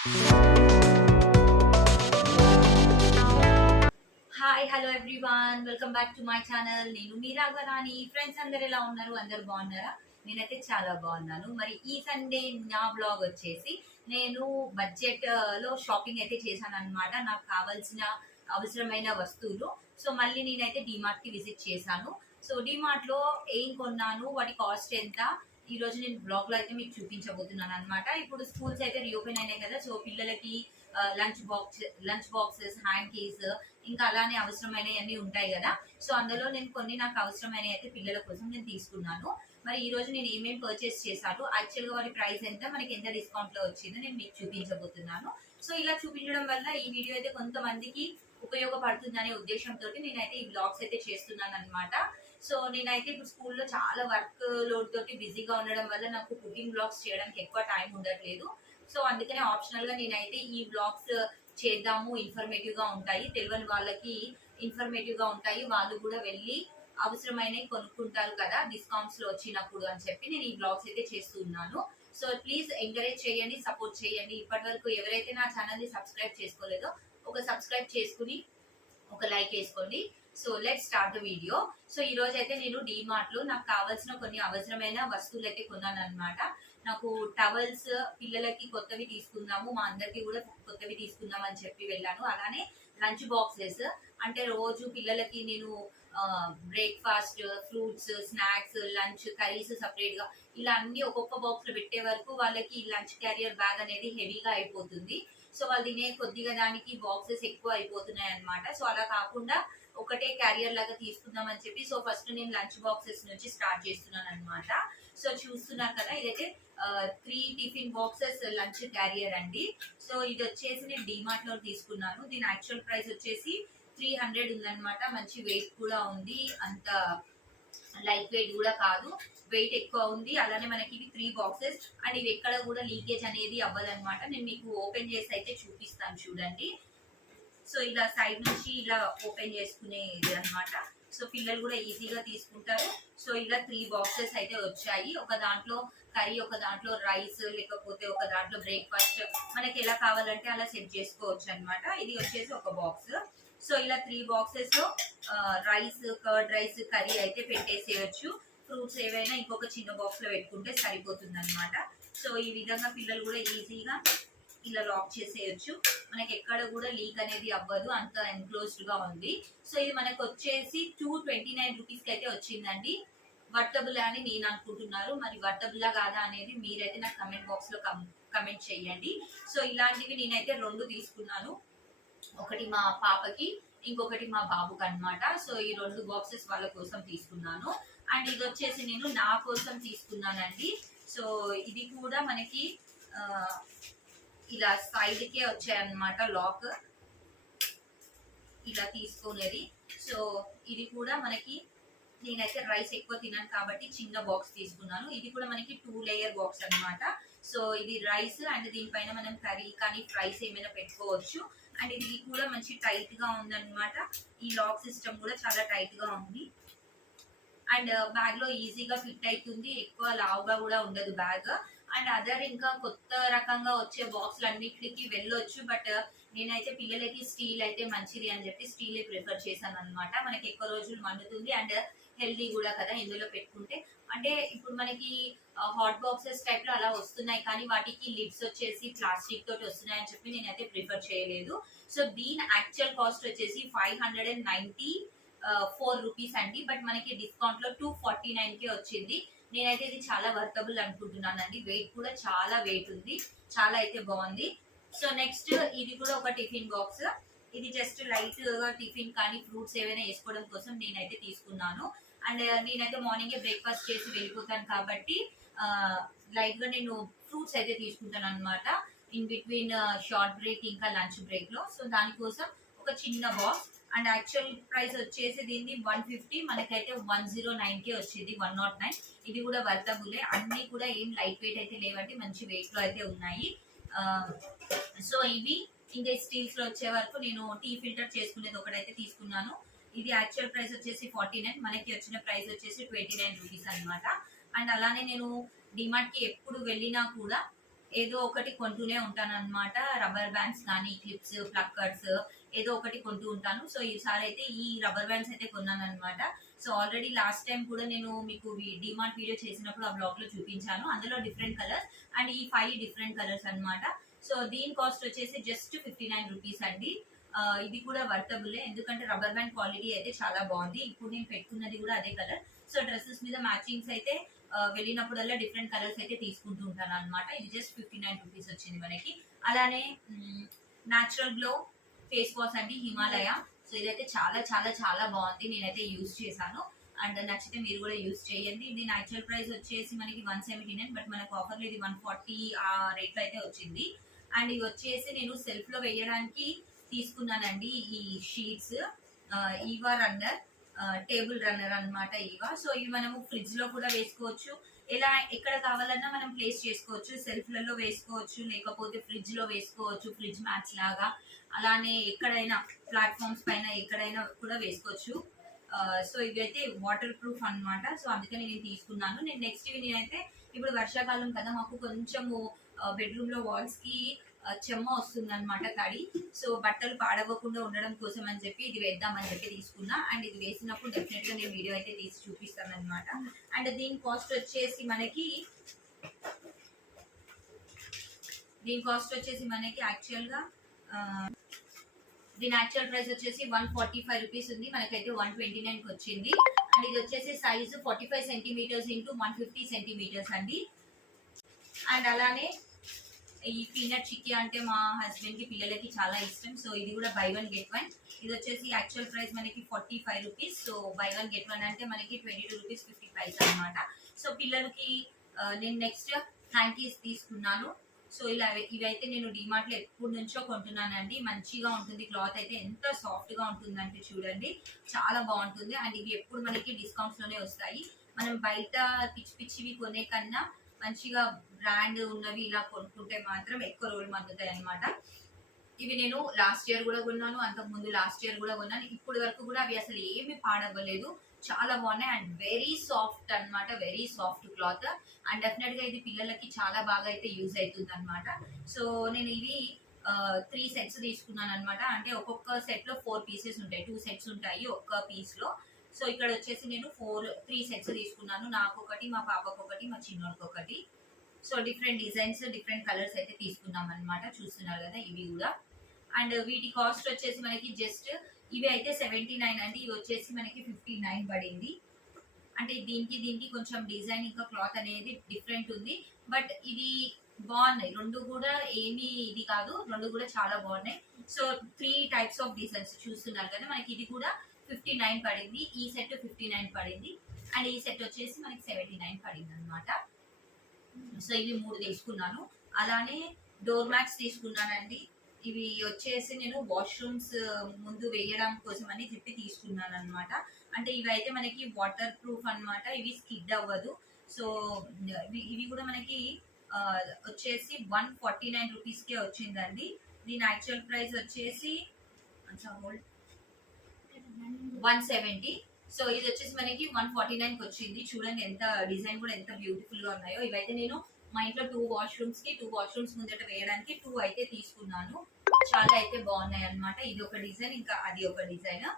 Hi hello everyone, welcome back to my channel. నేను మీ Raghavarani. Friends అందరు ఎలా ఉన్నారు? అందరు బాగున్నారా? నేనైతే చాలా బాగున్నాను. మరి ఈ సండే నా బ్లాగ్ వచ్చేసి నేను బడ్జెట్ లో షాపింగ్ అయితే చేశాను అనమాట. నాకు కావాల్సిన అవసరమైన వస్తువులు. సో మళ్ళీ నేనైతే డిమార్ట్ కి విజిట్ చేశాను. సో డిమార్ట్ లో ఏం కొన్నాను, వాటి కాస్ట్ ఎంత, ఈ రోజు నేను బ్లాగ్ లో అయితే మీకు చూపించబోతున్నాను అనమాట. ఇప్పుడు స్కూల్స్ అయితే రీఓపెన్ అయినాయి కదా. సో పిల్లలకి లంచ్ బాక్సెస్, హ్యాండ్ కీస్, ఇంకా అలానే అవసరమైనవి ఉంటాయి కదా. సో అందులో నేను కొన్ని నాకు అవసరమైనవి అయితే పిల్లల కోసం నేను తీసుకున్నాను. మరి ఈ రోజు నేను ఏమేమి పర్చేస్ చేశాను, యాక్చువల్ గా వాటి ప్రైస్ ఎంత, మనకి ఎంత డిస్కౌంట్ లో వచ్చిందో నేను మీకు చూపించబోతున్నాను. సో ఇలా చూపించడం వల్ల ఈ వీడియో అయితే కొంతమందికి ఉపయోగపడుతుంది అనే ఉద్దేశంతో నేనైతే ఈ బ్లాగ్స్ అయితే చేస్తున్నాను అనమాట. సో నేనైతే ఇప్పుడు స్కూల్లో చాలా వర్క్ లోడ్ తోటి బిజీగా ఉండడం వల్ల నాకు కుకింగ్ బ్లాగ్స్ చేయడానికి ఎక్కువ టైం ఉండట్లేదు. సో అందుకనే ఆప్షనల్ గా నేనైతే ఈ బ్లాగ్స్ చేద్దాము, ఇన్ఫర్మేటివ్ గా ఉంటాయి, తెలియని వాళ్ళకి ఇన్ఫర్మేటివ్ గా ఉంటాయి, వాళ్ళు కూడా వెళ్ళి అవసరమైనవి కొనుక్కుంటారు కదా డిస్కౌంట్స్ లో వచ్చినప్పుడు అని చెప్పి నేను ఈ బ్లాగ్స్ అయితే చేస్తున్నాను. సో ప్లీజ్ ఎంకరేజ్ చేయండి, సపోర్ట్ చేయండి. ఇప్పటి వరకు ఎవరైతే నా ఛానల్ ని సబ్స్క్రైబ్ చేసుకోలేదో ఒక సబ్స్క్రైబ్ చేసుకుని ఒక లైక్ వేసుకోండి. So let start the video. So ఈ రోజు అయితే నేను డిమార్ట్ లో నాకు కావాల్సిన కొన్ని అవసరమైన వస్తువులు అయితే కొన్నాను అనమాట. నాకు టవల్స్, పిల్లలకి కొత్తవి తీసుకుందాము, మా అందరికి కూడా కొత్తవి తీసుకుందాం అని చెప్పి వెళ్ళాను. అలానే లంచ్ బాక్సెస్, అంటే రోజు పిల్లలకి నేను breakfast, fruits, snacks, lunch, curries separate గా ఇలా అన్ని ఒక్కొక్క బాక్స్ లో పెట్టే వరకు వాళ్ళకి లంచ్ క్యారియర్ బ్యాగ్ అనేది హెవీగా అయిపోతుంది. సో వాళ్ళు తినే కొద్దిగా దానికి బాక్సెస్ ఎక్కువ అయిపోతున్నాయి అనమాట. సో అలా కాకుండా ఒకటే క్యారియర్ లాగా తీసుకుందాం అని చెప్పి సో ఫస్ట్ నేను లంచ్ బాక్సెస్ నుంచి స్టార్ట్ చేస్తున్నాను అనమాట. సో చూస్తున్నారు కదా, ఇదైతే 3 టిఫిన్ బాక్సెస్ లంచ్ క్యారియర్ అండి. సో ఇది వచ్చేసి నేను డిమార్ట్ లో తీసుకున్నాను. దీని యాక్చువల్ ప్రైస్ వచ్చేసి 300 ఉందన్నమాట. మంచి వెయిట్ కూడా ఉంది, అంత లైట్ వెయిట్ కూడా కాదు, వెయిట్ ఎక్కువ ఉంది. అలానే మనకి ఇవి 3 బాక్సెస్ అండ్ ఇవి ఎక్కడ కూడా లీకేజ్ అనేది అవ్వదన్నమాట. నేను మీకు ఓపెన్ చేసి అయితే చూపిస్తాను చూడండి. సో ఇలా సైడ్ నుంచి ఇలా ఓపెన్ చేసుకునేది అనమాట. సో పిల్లలు కూడా ఈజీగా తీసుకుంటారు. సో ఇలా 3 బాక్సెస్ అయితే వచ్చాయి. ఒక దాంట్లో కర్రీ, ఒక దాంట్లో రైస్, లేకపోతే ఒక దాంట్లో బ్రేక్ఫాస్ట్, మనకి ఎలా కావాలంటే అలా సెట్ చేసుకోవచ్చు అనమాట. ఇది వచ్చేసి ఒక బాక్స్. సో ఇలా 3 బాక్సెస్ లో రైస్, కర్డ్ రైస్, కర్రీ అయితే పెట్టేసేయచ్చు. ఫ్రూట్స్ ఏవైనా ఇంకొక చిన్న బాక్స్ లో పెట్టుకుంటే సరిపోతుంది అనమాట. సో ఈ విధంగా పిల్లలు కూడా ఈజీగా ఇలా లాక్ చేసేయచ్చు. మనకి ఎక్కడ కూడా లీక్ అనేది అవ్వదు, అంత ఎన్క్లోజ్డ్ గా ఉంది. సో ఇది మనకు వచ్చేసి 229 రూపీస్ కి అయితే వచ్చిందండి. వర్తబుల్ అని నేను అనుకుంటున్నారు. మరి వర్తబుల్ కాదా అనేది మీరైతే నాకు కమెంట్ బాక్స్ లో కమెంట్ చేయండి. సో ఇలాంటివి నేనైతే 2 తీసుకున్నాను. ఒకటి మా పాపకి, ఇంకొకటి మా బాబుకి అనమాట. సో ఈ 2 బాక్సెస్ వాళ్ళ కోసం తీసుకున్నాను. అండ్ ఇది వచ్చేసి నేను నా కోసం తీసుకున్నానండి. సో ఇది కూడా మనకి ఇలా సైడ్ కే వచ్చాయన్నమాట, లాక్ ఇలా తీసుకునేది. సో ఇది కూడా మనకి, నేనైతే రైస్ ఎక్కువ తినాను కాబట్టి చిన్న బాక్స్ తీసుకున్నాను. ఇది కూడా మనకి 2 లేయర్ బాక్స్ అనమాట. సో ఇది రైస్ అండ్ దీనిపైన మనం కర్రీ కానీ ఫ్రైస్ ఏమైనా పెట్టుకోవచ్చు. అండ్ ఇది కూడా మంచి టైట్ గా ఉందన్నమాట. ఈ లాక్ సిస్టమ్ కూడా చాలా టైట్ గా ఉంది అండ్ బ్యాగ్ లో ఈజీగా ఫిట్ అవుతుంది. ఎక్కువ లావుగా కూడా ఉండదు బ్యాగ్. అండ్ అదర్ ఇంకా కొత్త రకంగా వచ్చే బాక్స్లు అన్నిటికి వెళ్ళొచ్చు. బట్ నేనైతే పిల్లలకి స్టీల్ అయితే మంచిది అని చెప్పి స్టీల్ ప్రిఫర్ చేశాను అనమాట. మనకి ఎక్కువ రోజులు మన్నుతుంది అండ్ హెల్దీ కూడా కదా ఇందులో పెట్టుకుంటే. అంటే ఇప్పుడు మనకి హాట్ బాక్సెస్ టైప్ లో అలా వస్తున్నాయి, కానీ వాటికి లిడ్స్ వచ్చేసి ప్లాస్టిక్ తోటి వస్తున్నాయి అని చెప్పి నేనైతే ప్రిఫర్ చేయలేదు. సో దీని యాక్చువల్ కాస్ట్ వచ్చేసి 594 రూపీస్ అండి. బట్ మనకి డిస్కౌంట్ లో 249 కే వచ్చింది. నేనైతే ఇది చాలా వర్తబుల్ అనుకుంటున్నాను అండి. వెయిట్ కూడా చాలా వెయిట్ ఉంది, చాలా అయితే బాగుంది. సో నెక్స్ట్ ఇది కూడా ఒక టిఫిన్ బాక్స్. ఇది జస్ట్ లైట్ గా టిఫిన్ కానీ ఫ్రూట్స్ ఏవైనా వేసుకోవడం కోసం నేనైతే తీసుకున్నాను. అండ్ నేనైతే మార్నింగే బ్రేక్ఫాస్ట్ చేసి వెళ్ళిపోతాను కాబట్టి లైట్ గా నేను ఫ్రూట్స్ అయితే తీసుకుంటాను అనమాట ఇన్ బిట్వీన్ షార్ట్ బ్రేక్ ఇంకా లంచ్ బ్రేక్ లో. సో దానికోసం ఒక చిన్న బాక్స్. అండ్ యాక్చువల్ ప్రైస్ వచ్చేసి దీన్ని 150, మనకైతే 109 కే వచ్చింది, 109. ఇది కూడా వర్తబులే. అన్ని కూడా ఏం లైట్ వెయిట్ అయితే లేవండి, మంచి వెయిట్ లో అయితే ఉన్నాయి. సో ఇవి ఇంకా స్టీల్స్ లో వచ్చే వరకు నేను టీ ఫిల్టర్ చేసుకునేది ఒకటైతే తీసుకున్నాను. ఇది యాక్చువల్ ప్రైస్ వచ్చేసి 49, మనకి వచ్చిన ప్రైస్ వచ్చేసి 29 రూపీస్ అనమాట. అండ్ అలానే నేను డిమార్ట్ కి ఎప్పుడు వెళ్ళినా కూడా ఏదో ఒకటి కొంటూనే ఉంటాను అనమాట. రబ్బర్ బ్యాండ్స్ కానీ, క్లిప్స్, ప్లక్కర్స్ ఏదో ఒకటి కొంటూ ఉంటాను. సో ఈసారి అయితే ఈ రబ్బర్ బ్యాండ్స్ అయితే కొన్నాను అనమాట. సో ఆల్రెడీ లాస్ట్ టైం కూడా నేను మీకు డిమార్ట్ వీడియో చేసినప్పుడు ఆ బ్లాగ్ లో చూపించాను. అందులో డిఫరెంట్ కలర్స్ అండ్ ఈ 5 డిఫరెంట్ కలర్స్ అన్నమాట. సో దీని కాస్ట్ వచ్చేసి జస్ట్ 59 రూపీస్ అండి. ఇది కూడా వర్తబులే, ఎందుకంటే రబ్బర్ బ్యాండ్ క్వాలిటీ అయితే చాలా బాగుంది. ఇప్పుడు నేను పెట్టుకున్నది కూడా అదే కలర్. సో డ్రెస్సెస్ మీద మ్యాచింగ్స్ అయితే వెళ్ళినప్పుడల్లా డిఫరెంట్ కలర్స్ అయితే తీసుకుంటూ ఉంటాను అనమాట. ఇది జస్ట్ 59 రూపీస్ వచ్చింది మనకి. అలానే న్యాచురల్ గ్లో ఫేస్ వాష్ అండి, హిమాలయ. సో ఇదైతే చాలా చాలా చాలా బాగుంది, నేనైతే యూజ్ చేశాను. అండ్ నచ్చితే మీరు కూడా యూజ్ చేయండి. ఇది యాక్చువల్ ప్రైస్ వచ్చేసి మనకి 179, బట్ మనకు ఆఫర్లో ఇది 140 ఆ రేట్లో అయితే వచ్చింది. అండ్ ఇవి వచ్చేసి నేను సెల్ఫ్ లో వేయడానికి తీసుకున్నానండి ఈ sheets. Eva runner, table runner అన్నమాట ఈవా. సో ఇవి మనము ఫ్రిడ్జ్ లో కూడా వేసుకోవచ్చు, ఎలా ఎక్కడ కావాలన్నా మనం ప్లేస్ చేసుకోవచ్చు. సెల్ఫ్లలో వేసుకోవచ్చు, లేకపోతే ఫ్రిడ్జ్ లో వేసుకోవచ్చు, ఫ్రిడ్జ్ మ్యాట్స్ లాగా. అలానే ఎక్కడైనా ప్లాట్ఫామ్స్ పైన ఎక్కడైనా కూడా వేసుకోవచ్చు. సో ఇవైతే వాటర్ ప్రూఫ్ అన్నమాట. సో అందుకని నేను తీసుకున్నాను. నేను నెక్స్ట్ నేనైతే ఇప్పుడు వర్షాకాలం కదా, మాకు కొంచెము బెడ్రూమ్ లో వాల్స్ కి చెమ్మ వస్తుంది అనమాట, తడి. సో బట్టలు పాడవకుండా ఉండడం కోసం అని చెప్పి ఇది వేద్దామని చెప్పి తీసుకున్నా. అండ్ ఇది వేసినప్పుడు డెఫినెట్ గా నేను వీడియో అయితే తీసి చూపిస్తాను అనమాట. అండ్ దీని కాస్ట్ వచ్చేసి మనకి యాక్చువల్ గా దీని యాక్చువల్ ప్రైస్ వచ్చేసి 145 రూపీస్ ఉంది, మనకైతే 129 కి వచ్చింది. అండ్ ఇది వచ్చేసి సైజ్ 45 సెంటీమీటర్స్ ఇంటూ 150 సెంటీమీటర్స్ అండి. అండ్ అలానే ఈ పీనట్ చిక్కీ అంటే మా హస్బెండ్ కి పిల్లలకి చాలా ఇష్టం. సో ఇది కూడా బై 1 గెట్ 1. ఇది వచ్చేసి యాక్చువల్ ప్రైస్ మనకి 45 రూపీస్. సో బై 1 గెట్ 1 అంటే మనకి 22 రూపీస్ 50 పైస్ అనమాట. సో పిల్లలకి నేను నెక్స్ట్ హ్యాంకీస్ తీసుకున్నాను. సో ఇలా ఇవైతే నేను డిమార్ట్ లో ఎప్పటి నుంచో కొంటున్నానండి. మంచిగా ఉంటుంది, క్లాత్ అయితే ఎంత సాఫ్ట్ గా ఉంటుందంటే చూడండి, చాలా బాగుంటుంది. అండ్ ఇవి ఎప్పుడు మనకి డిస్కౌంట్స్ లోనే వస్తాయి. మనం బయట పిచ్చి పిచ్చివి కొనే కన్నా మంచిగా బ్రాండ్ ఉన్నవి ఇలా కొనుక్కుంటే మాత్రం ఎక్కువ రోజులు మగ్గుతాయి అనమాట. ఇవి నేను లాస్ట్ ఇయర్ కూడా కొన్నాను, అంతకుముందు లాస్ట్ ఇయర్ కూడా కొన్నాను. ఇప్పటి వరకు కూడా అవి అసలు ఏమి పాడవ్వలేదు, చాలా బాగున్నాయి. అండ్ వెరీ సాఫ్ట్ అన్నమాట, very soft cloth. And definite గా ఇది పిల్లలకి చాలా బాగా అయితే యూజ్ అవుతుంది అనమాట. సో నేను ఇవి 3 సెట్స్ తీసుకున్నాను అనమాట. అంటే ఒక్కొక్క సెట్ లో 4 పీసెస్ ఉంటాయి, 2 సెట్స్ ఉంటాయి ఒక్క పీస్ లో. సో ఇక్కడ వచ్చేసి నేను 3 సెట్స్ తీసుకున్నాను, నాకు ఒకటి, మా పాపకు ఒకటి, మా చిన్నోడికి ఒకటి. So different designs, different colours అయితే తీసుకున్నాం అనమాట. చూస్తున్నారు కదా ఇవి కూడా. అండ్ వీటి కాస్ట్ వచ్చేసి మనకి జస్ట్ ఇవి అయితే 79 అండి, ఇవి వచ్చేసి మనకి 59 పడింది. అంటే దీనికి కొంచెం డిజైన్ ఇంకా క్లాత్ అనేది డిఫరెంట్ ఉంది, బట్ ఇది బాగున్నాయి రెండు కూడా, ఏమీ ఇది కాదు, రెండు కూడా చాలా బాగున్నాయి. సో 3 టైప్స్ ఆఫ్ డిజైన్స్ చూస్తున్నారు కదా, మనకి ఇది కూడా 59 పడింది, ఈ సెట్ 59 పడింది, అండ్ ఈ సెట్ వచ్చేసి మనకి 79 పడింది అనమాట. సో ఇవి 3 తీసుకున్నాను. అలానే డోర్ మ్యాట్స్ తీసుకున్నానండి. ఇవి వచ్చేసి నేను వాష్రూమ్స్ ముందు వేయడం కోసం అని చెప్పి తీసుకున్నాను అనమాట. అంటే ఇవి అయితే మనకి వాటర్ ప్రూఫ్ అన్నమాట, ఇవి స్కిడ్ అవ్వదు. సో ఇవి కూడా మనకి వచ్చేసి 149 రూపీస్కే వచ్చిందండి. దీని యాక్చువల్ ప్రైస్ వచ్చేసి 170. సో ఇది వచ్చేసి మనకి 149 కి వచ్చింది. చూడండి ఎంత డిజైన్ కూడా ఎంత బ్యూటిఫుల్ గా ఉన్నాయో. ఇవైతే నేను మా ఇంట్లో 2 వాష్రూమ్స్ ముందట వేయడానికి 2 అయితే తీసుకున్నాను. చాలా అయితే బాగున్నాయి అన్నమాట. ఇది ఒక డిజైన్, ఇంకా అది ఒక డిజైన్.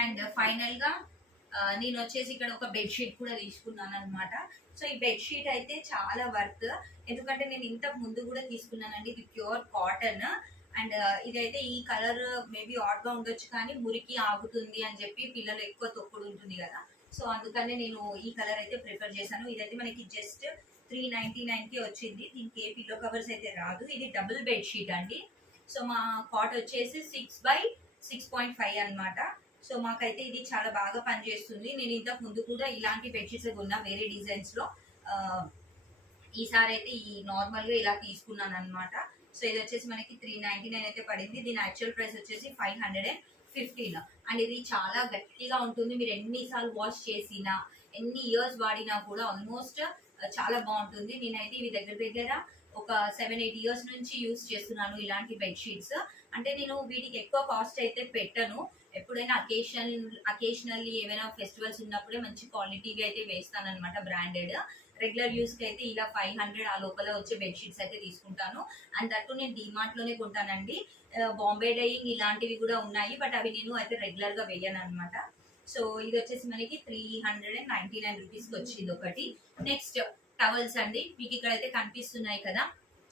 అండ్ ఫైనల్ గా నేను వచ్చేసి ఇక్కడ ఒక బెడ్షీట్ కూడా తీసుకున్నాను అనమాట. సో ఈ బెడ్షీట్ అయితే చాలా వర్త్, ఎందుకంటే నేను ఇంతకు ముందు కూడా తీసుకున్నానండి. ఇది ప్యూర్ కాటన్. అండ్ ఇదైతే ఈ కలర్ మేబీ ఆడ్ గా ఉండొచ్చు, కానీ మురికి ఆగుతుంది అని చెప్పి పిల్లలు ఎక్కువ తొక్కుడు ఉంటుంది కదా, సో అందుకనే నేను ఈ కలర్ అయితే ప్రిఫర్ చేశాను. ఇదైతే మనకి జస్ట్ 399 కి వచ్చింది. దీనికి ఏ పిల్లో కవర్స్ అయితే రాదు. ఇది డబుల్ బెడ్షీట్ అండి. సో మా కాట్ వచ్చేసి 6/6.5 అనమాట. సో మాకైతే ఇది చాలా బాగా పనిచేస్తుంది. నేను ఇంతకు ముందు కూడా ఇలాంటి బెడ్షీట్స్ కొన్నా వేరే డిజైన్స్ లో. ఈసారి అయితే ఈ నార్మల్ గా ఇలా తీసుకున్నాను అనమాట. సో ఇది వచ్చేసి మనకి 399 అయితే పడింది. దీని యాక్చువల్ ప్రైస్ వచ్చేసి 515. అండ్ ఇది చాలా గట్టిగా ఉంటుంది, మీరు ఎన్నిసార్లు వాష్ చేసినా, ఎన్ని ఇయర్స్ వాడినా కూడా ఆల్మోస్ట్ చాలా బాగుంటుంది. నేనైతే ఇవి దగ్గర ఒక 7-8 ఇయర్స్ నుంచి యూస్ చేస్తున్నాను ఇలాంటి బెడ్షీట్స్. అంటే నేను వీటికి ఎక్కువ కాస్ట్ అయితే పెట్టను. ఎప్పుడైనా అకేషనల్లీ ఏమైనా ఫెస్టివల్స్ ఉన్నప్పుడే మంచి క్వాలిటీవి అయితే వేస్తాను అనమాట, బ్రాండెడ్. రెగ్యులర్ యూస్ కి అయితే ఇలా 500 ఆ లోపల వచ్చే బెడ్షీట్స్ అయితే తీసుకుంటాను. అండ్ దట్టు నేను డిమార్ట్ లోనే కొంటానండి. బాంబే డైయింగ్ ఇలాంటివి కూడా ఉన్నాయి, బట్ అవి నేను అయితే రెగ్యులర్ గా వేయను అనమాట. సో ఇది వచ్చేసి మనకి 399 రూపీస్ కి వచ్చింది ఒకటి. నెక్స్ట్ టవల్స్ అండి, మీకు ఇక్కడ అయితే కనిపిస్తున్నాయి కదా.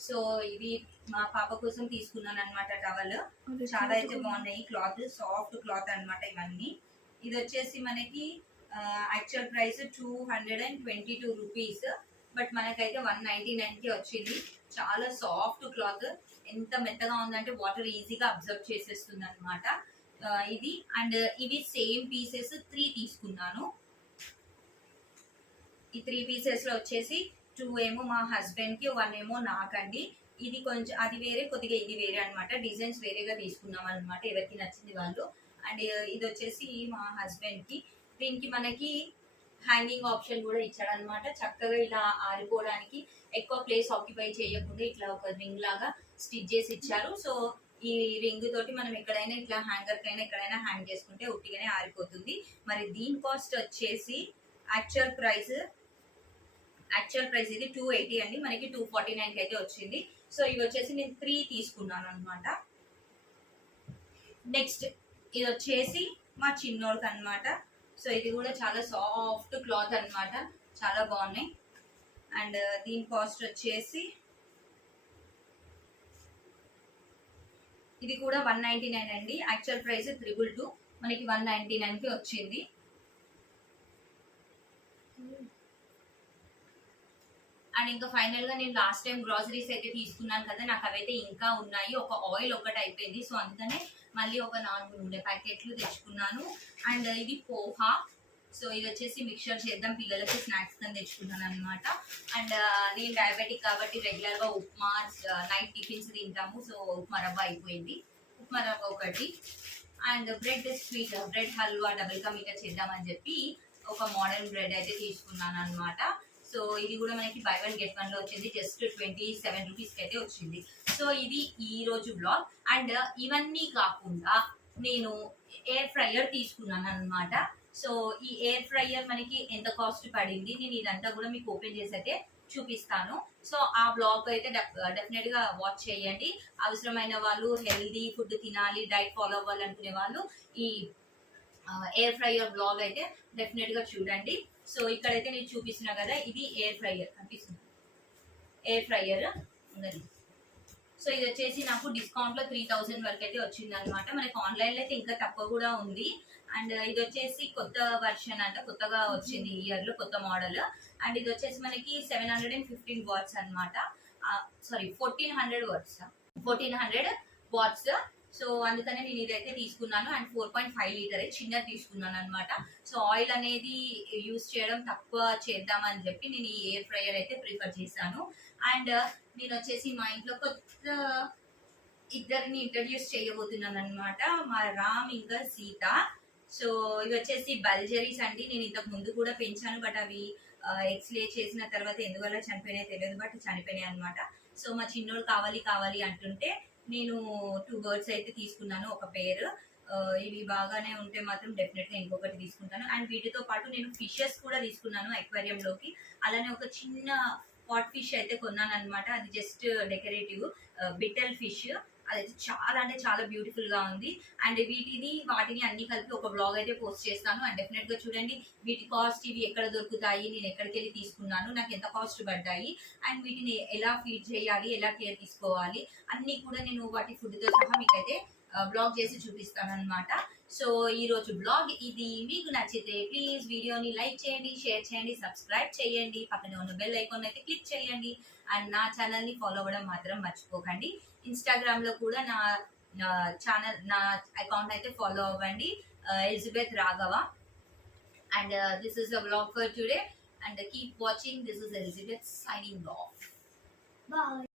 సో ఇవి మా పాప కోసం తీసుకున్నాను అనమాట టవల్. చాలా అయితే బాగున్నాయి, క్లాత్ సాఫ్ట్ క్లాత్ అనమాట ఇవన్నీ. ఇది వచ్చేసి మనకి యాక్చువల్ ప్రైస్ 222 రూపీస్, బట్ మనకైతే 199 కి వచ్చింది. చాలా సాఫ్ట్ క్లాత్, ఎంత మెత్తగా ఉందంటే వాటర్ ఈజీగా అబ్జర్వ్ చేసేస్తుంది అనమాట ఇది. అండ్ ఇవి సేమ్ పీసెస్ 3 తీసుకున్నాను. ఈ 3 పీసెస్ లో వచ్చేసి 2 ఏమో మా హస్బెండ్ కి, 1 ఏమో నాకండి. ఇది కొంచెం అది వేరే, కొద్దిగా ఇది వేరే అనమాట. డిజైన్స్ వేరేగా తీసుకున్నాం అనమాట, ఎవరికి నచ్చింది వాళ్ళు. అండ్ ఇది వచ్చేసి మా హస్బెండ్ కి. దీనికి మనకి హ్యాంగింగ్ ఆప్షన్ కూడా ఇచ్చాడు అనమాట. చక్కగా ఇలా ఆరిపోవడానికి, ఎక్కువ ప్లేస్ ఆక్యుపై చేయకుండా ఇట్లా ఒక రింగ్ లాగా స్టిచ్ చేసి ఇచ్చారు. సో ఈ రింగ్ తోటి మనం ఎక్కడైనా ఇట్లా హ్యాంగర్ కైనా ఎక్కడైనా హ్యాంగ్ చేసుకుంటే ఉట్టిగానే ఆరిపోతుంది. మరి దీని కాస్ట్ వచ్చేసి యాక్చువల్ ప్రైస్ ఇది 280 అండి, మనకి 249 కి అయితే వచ్చింది. సో ఇవి వచ్చేసి నేను 3 తీసుకున్నాను అనమాట. నెక్స్ట్ ఇది వచ్చేసి మా చిన్నోడికి అనమాట. సో ఇది కూడా చాలా సాఫ్ట్ క్లాత్ అనమాట, చాలా బాగున్నాయి. అండ్ దీని కాస్ట్ వచ్చేసి ఇది కూడా 199 అండి, యాక్చువల్ ప్రైస్ 222, మనకి 199 కి వచ్చింది. అండ్ ఇంకా ఫైనల్ గా నేను లాస్ట్ టైం గ్రాసరీస్ అయితే తీసుకున్నాను కదా, నాకు అవైతే ఇంకా ఉన్నాయి. ఒక ఆయిల్ ఒకటి అయిపోయింది, సో అందుకనే మళ్ళీ ఒక 4 నూనె ప్యాకెట్లు తెచ్చుకున్నాను. అండ్ ఇది పోహా, సో ఇది వచ్చేసి మిక్చర్ చేద్దాం పిల్లలకి స్నాక్స్ కింద తెచ్చుకున్నాను అనమాట. అండ్ నేను డయాబెటిక్ కాబట్టి రెగ్యులర్ గా ఉప్మా, నైట్ టిఫిన్స్ తింటాము. సో ఉప్మా రవ్వ అయిపోయింది, ఉప్మా రవ్వ ఒకటి. And bread halwa double ka meetha చేద్దామని చెప్పి ఒక మోడర్న్ బ్రెడ్ అయితే తీసుకున్నాను అనమాట. సో ఇది కూడా మనకి బై 1 get 1 లో వచ్చింది, జస్ట్ 27 రూపీస్ కి అయితే వచ్చింది. సో ఇది ఈ రోజు బ్లాగ్. అండ్ ఇవన్నీ కాకుండా నేను ఎయిర్ ఫ్రైయర్ తీసుకున్నాను అనమాట. సో ఈ ఎయిర్ ఫ్రైయర్ మనకి ఎంత కాస్ట్ పడింది, నేను ఇదంతా కూడా మీకు ఓపెన్ చేసి అయితే చూపిస్తాను. సో ఆ బ్లాగ్ అయితే డెఫినెట్ గా వాచ్ చేయండి. అవసరమైన వాళ్ళు, హెల్దీ ఫుడ్ తినాలి, డైట్ ఫాలో అవ్వాలనుకునే వాళ్ళు ఈ ఎయిర్ ఫ్రైయర్ బ్లాగ్ అయితే డెఫినెట్ గా చూడండి. సో ఇక్కడైతే నేను చూపిస్తున్నా కదా, ఇది ఎయిర్ ఫ్రైయర్ కనిపిస్తుంది, ఎయిర్ ఫ్రైయర్ ఉన్నది. సో ఇది వచ్చేసి నాకు డిస్కౌంట్ లో 3000 వరకు అయితే వచ్చింది అనమాట. మనకి ఆన్లైన్ లో అయితే ఇంకా తక్కువ కూడా ఉంది. అండ్ ఇది వచ్చేసి కొత్త వర్షన్ అంట, కొత్తగా వచ్చింది ఈ ఇయర్ లో, కొత్త మోడల్. అండ్ ఇది వచ్చేసి మనకి 715 వాట్స్ అనమాట, సారీ 1400 వాట్స్. సో అందుకనే నేను ఇదైతే తీసుకున్నాను. అండ్ 4.5 లీటర్ చిన్నది తీసుకున్నాను అనమాట. సో ఆయిల్ అనేది యూస్ చేయడం తక్కువ చేద్దామని చెప్పి నేను ఈ ఎయిర్ ఫ్రైయర్ అయితే ప్రిఫర్ చేశాను. అండ్ నేను వచ్చేసి మా ఇంట్లో కొత్త ఇద్దరిని ఇంట్రడ్యూస్ చేయబోతున్నాను అనమాట, మా రామ్ ఇంకా సీత. సో ఇవి వచ్చేసి బల్జరీస్ అండి. నేను ఇంతకు ముందు కూడా పెంచాను, బట్ అవి ఎక్స్లే చేసిన తర్వాత ఎందువల్ల చనిపోయినాయి తెలియదు, బట్ చనిపోయినాయి అనమాట. సో మా చిన్నోడు కావాలి అంటుంటే నేను 2 బర్డ్స్ అయితే తీసుకున్నాను, ఒక పేరు. ఇవి బాగానే ఉంటే మాత్రం డెఫినెట్ గా ఇంకొకటి తీసుకుంటాను. అండ్ వీటితో పాటు నేను ఫిషెస్ కూడా తీసుకున్నాను అక్వేరియం లోకి. అలానే ఒక చిన్న పాట్ ఫిష్ అయితే కొన్నాను అనమాట, అది జస్ట్ డెకరేటివ్ బిట్టల్ ఫిష్. అదైతే చాలా అంటే చాలా బ్యూటిఫుల్ గా ఉంది. అండ్ వాటిని అన్ని కలిపి ఒక బ్లాగ్ అయితే పోస్ట్ చేస్తాను. అండ్ డెఫినెట్ గా చూడండి వీటి కాస్ట్, ఇవి ఎక్కడ దొరుకుతాయి, నేను ఎక్కడికి వెళ్ళి తీసుకున్నాను, నాకు ఎంత కాస్ట్ పడ్డాయి, అండ్ వీటిని ఎలా ఫీడ్ చేయాలి, ఎలా కేర్ తీసుకోవాలి, అన్ని కూడా నేను వాటి ఫుడ్ తో సహా మీకైతే బ్లాగ్ చేసి చూపిస్తాను అనమాట. సో ఈ రోజు బ్లాగ్ ఇది. మీకు నచ్చితే ప్లీజ్ వీడియోని లైక్ చేయండి, షేర్ చేయండి, సబ్స్క్రైబ్ చేయండి, పక్కనే ఉన్న బెల్ ఐకాన్ అయితే క్లిక్ చేయండి. అండ్ నా ఛానల్ ని ఫాలో అవ్వడం మాత్రం మర్చిపోకండి. ఇన్స్టాగ్రామ్ లో కూడా నా అకౌంట్ అయితే ఫాలో అవ్వండి, Elizabeth Raghava. And this is the blog for today, and keep watching. This is Elizabeth signing off. Bye.